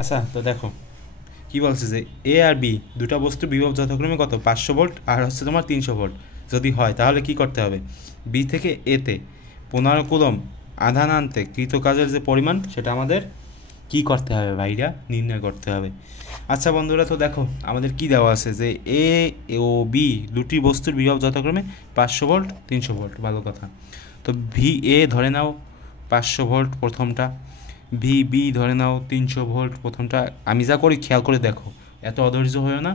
আচ্ছা, তো দেখো কি বলছে যে এ আর বি দুটা বস্তুর বিভব যথাক্রমে কত 500 ভোল্ট আর হচ্ছে তোমার 300 ভোল্ট যদি হয় তাহলে কি করতে হবে, বি থেকে এতে 15 কুলম আধান আনতে কৃত কাজের যে পরিমাণ সেটা আমাদের কি করতে হবে ভাইরা, নির্ণয় করতে হবে। আচ্ছা বন্ধুরা, তো দেখো আমাদের কি দেওয়া আছে যে এ ও বি দুটি বস্তুর বিভব যথাক্রমে 500 ভোল্ট 300 ভোল্ট, ভালো কথা। তো ভি এ ধরে নাও 500 ভোল্ট প্রথমটা, ভি বি ধরে নাও 300 ভোল্ট প্রথমটা। আমি যা করি খেয়াল করে দেখো, এত অধৈর্য হয়েও না,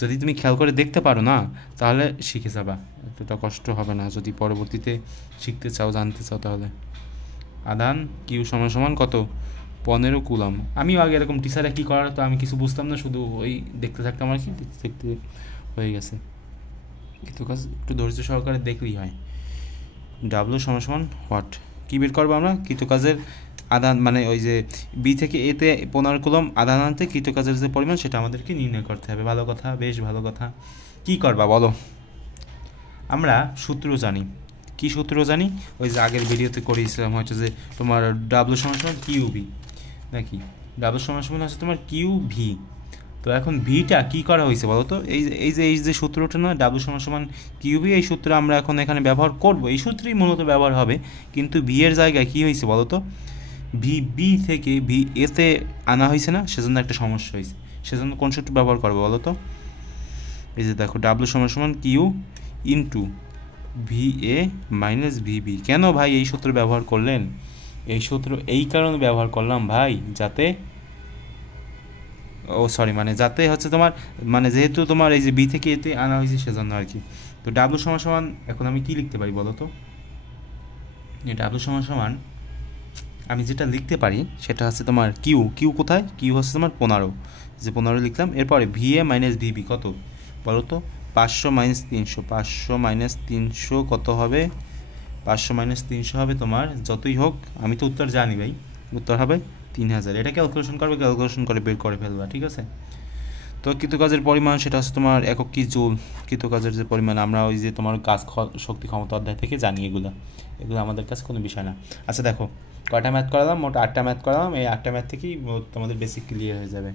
যদি তুমি খেয়াল করে দেখতে পারো না তাহলে শিখে যাবা, এতটা কষ্ট হবে না যদি পরবর্তীতে শিখতে চাও জানতে চাও তাহলে। আদান কিউ সমান সমান কত 15 কুলাম। আমিও আগে এরকম টিচারে কী করার তো আমি কিছু বুঝতাম না, শুধু ওই দেখতে থাকতাম আর কি, দেখতে দেখতে হয়ে গেছে। কিন্তু কাজ একটু ধৈর্য সহকারে দেখলেই হয়। ডাব্লু সমান সমান হোয়াট, কী বের করবো আমরা, কৃতকাজের আদান মানে ওই যে বি থেকে এতে 15 কুলম আদান আনতে কৃতকাজের যে পরিমাণ সেটা আমাদেরকে নির্ণয় করতে হবে। ভালো কথা, বেশ ভালো কথা। কী করবা বলো, আমরা সূত্র জানি। কি সূত্র জানি, ওই যে আগের ভিডিওতে করেছিলাম হচ্ছে যে তোমার ডাব্লু সমান সমান কিউ ভি, নাকি ডাব্লু সমান সমান হচ্ছে তোমার কিউ ভি। তো এখন ভিটা কী করা হয়েছে বলো তো, এই যে সূত্রটা না ডাব্লু সমান সমান কিউবি, এই সূত্র আমরা এখন এখানে ব্যবহার করব, এই সূত্রেই মূলত ব্যবহার হবে। কিন্তু ভি এর জায়গায় কী হয়েছে বলো তো, ভি বি থেকে ভি এতে আনা হয়েছে না, সেজন্য একটা সমস্যা হয়েছে। সেজন্য কোন সূত্র ব্যবহার করবো বলো তো, এই যে দেখো ডাব্লু সমান সমান Q into V A minus VB. কেন ভাই এই সূত্র ব্যবহার করলেন, এই সূত্র এই কারণে ব্যবহার করলাম ভাই, যাতে ও সরি মানে যাতে হচ্ছে তোমার মানে যেহেতু তোমার এই যে বি থেকে এতে আনা হয়েছে সেজন্য আর কি। তো ডাব্লু সমান সমান এখন আমি কি লিখতে পারি বলো তো, ডাব্লু সমান সমান আমি যেটা লিখতে পারি সেটা হচ্ছে তোমার কিউ, কিউ কোথায়, কিউ হচ্ছে তোমার 15, যে 15 লিখলাম। এরপরে ভি এ মাইনাস ভিবি কত বলো তো, 500 মাইনাস 300, 500 মাইনাস 300 কত হবে, 500 মাইনাস 300 হবে তোমার যতই হোক, আমি তো উত্তর জানি ভাই, উত্তর হবে 3000। এটা ক্যালকুলেশন করবে, ক্যালকুলেশন করে বের করে ফেলবা, ঠিক আছে। তো কৃতকাজের পরিমাণ সেটা হচ্ছে তোমার একক কি জুল, কৃতকাজের যে পরিমাণ আমরা ওই যে তোমার কাজ শক্তি ক্ষমতা অধ্যায় থেকে জানি, এগুলো এগুলো আমাদের কাছে কোনো বিষয় না। আচ্ছা দেখো কয়টা ম্যাথ করালাম, মোট 8টা ম্যাথ করালাম, এই 8টা ম্যাথ থেকেই তোমাদের বেসিক ক্লিয়ার হয়ে যাবে।